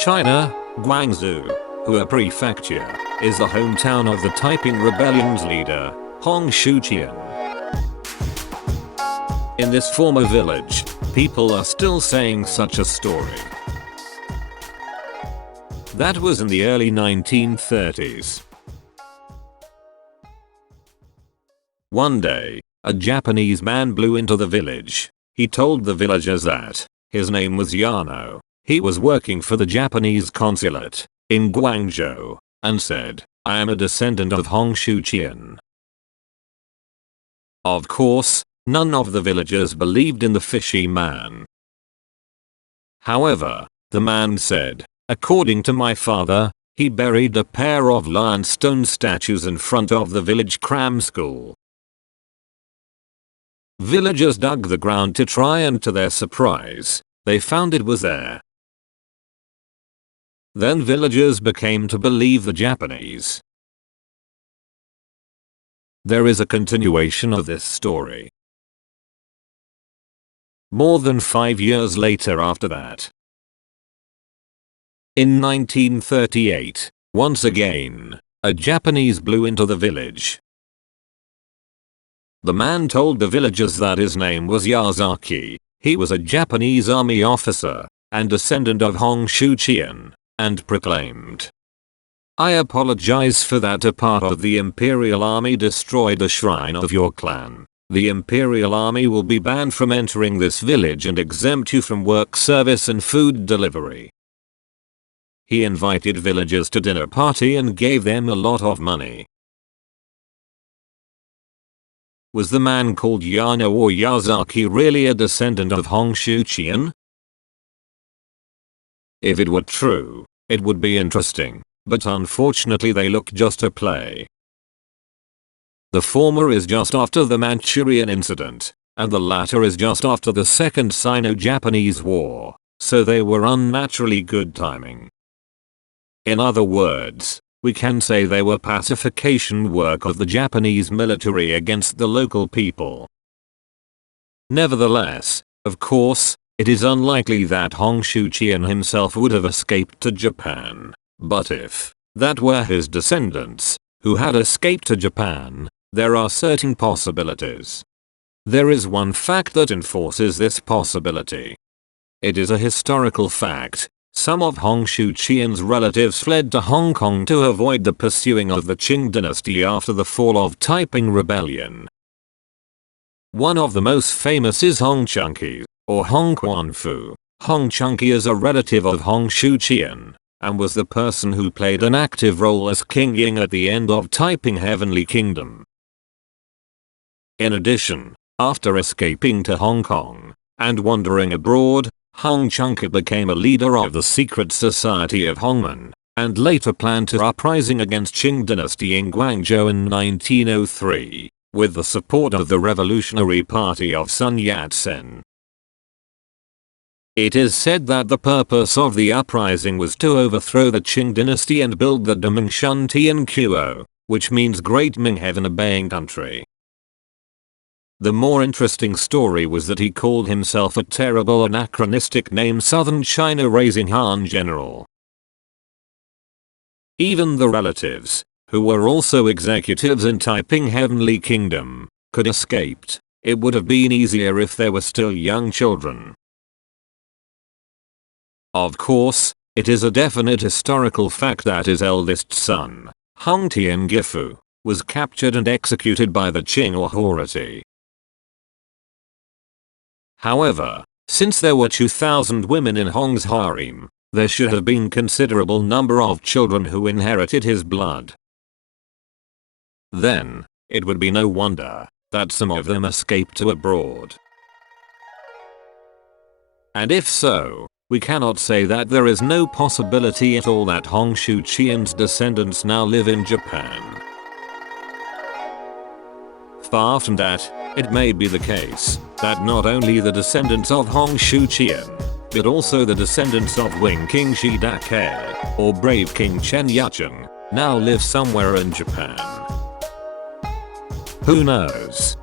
China, Guangzhou, Hua Prefecture, is the hometown of the Taiping Rebellion's leader, Hong Xiuquan. In this former village, people are still saying such a story. That was in the early 1930s. One day, a Japanese man blew into the village. He told the villagers that his name was Yano. He was working for the Japanese consulate in Guangzhou and said, "I am a descendant of Hong Xiuquan." Of course, none of the villagers believed in the fishy man. However, the man said, "According to my father, he buried a pair of limestone statues in front of the village cram school." Villagers dug the ground to try, and to their surprise, they found it was there. Then villagers became to believe the Japanese. There is a continuation of this story. More than 5 years later after that, in 1938, once again, a Japanese blew into the village. The man told the villagers that his name was Yazaki. He was a Japanese army officer and descendant of Hong Xiuquan, and proclaimed, "I apologize for that. A part of the Imperial Army destroyed the shrine of your clan. The Imperial Army will be banned from entering this village and exempt you from work service and food delivery." He invited villagers to dinner party and gave them a lot of money. Was the man called Yano or Yazaki really a descendant of Hong Xiuquan? If it were true, it would be interesting, but unfortunately they look just a play. The former is just after the Manchurian incident, and the latter is just after the Second Sino-Japanese War, so they were unnaturally good timing. In other words, we can say they were pacification work of the Japanese military against the local people. Nevertheless, of course, it is unlikely that Hong Xiuquan himself would have escaped to Japan, but if that were his descendants, who had escaped to Japan, there are certain possibilities. There is one fact that enforces this possibility. It is a historical fact. Some of Hong Xiuquan's relatives fled to Hong Kong to avoid the pursuing of the Qing dynasty after the fall of Taiping Rebellion. One of the most famous is Hong Xiuquan, or Hong Xiuquan. Hong Xiuquan is a relative of Hong Xiuquan, and was the person who played an active role as King Ying at the end of Taiping Heavenly Kingdom. In addition, after escaping to Hong Kong and wandering abroad, Hong Xiuquan became a leader of the secret society of Hongmen, and later planned to uprising against Qing dynasty in Guangzhou in 1903, with the support of the Revolutionary Party of Sun Yat-sen. It is said that the purpose of the uprising was to overthrow the Qing dynasty and build the Demingshun Tianquo, which means Great Ming Heaven-obeying country. The more interesting story was that he called himself a terrible anachronistic name Southern China Raising Han General. Even the relatives, who were also executives in Taiping Heavenly Kingdom, could escaped. It would have been easier if they were still young children. Of course, it is a definite historical fact that his eldest son, Hong Tiangifu, was captured and executed by the Qing authority. However, since there were 2,000 women in Hong's harem, there should have been considerable number of children who inherited his blood. Then, it would be no wonder that some of them escaped to abroad. And if so, we cannot say that there is no possibility at all that Hong Xiuquan's descendants now live in Japan. Far from that, it may be the case that not only the descendants of Hong Xiuquan, but also the descendants of Wing King Shidake, or brave King Chen Yucheng, now live somewhere in Japan. Who knows?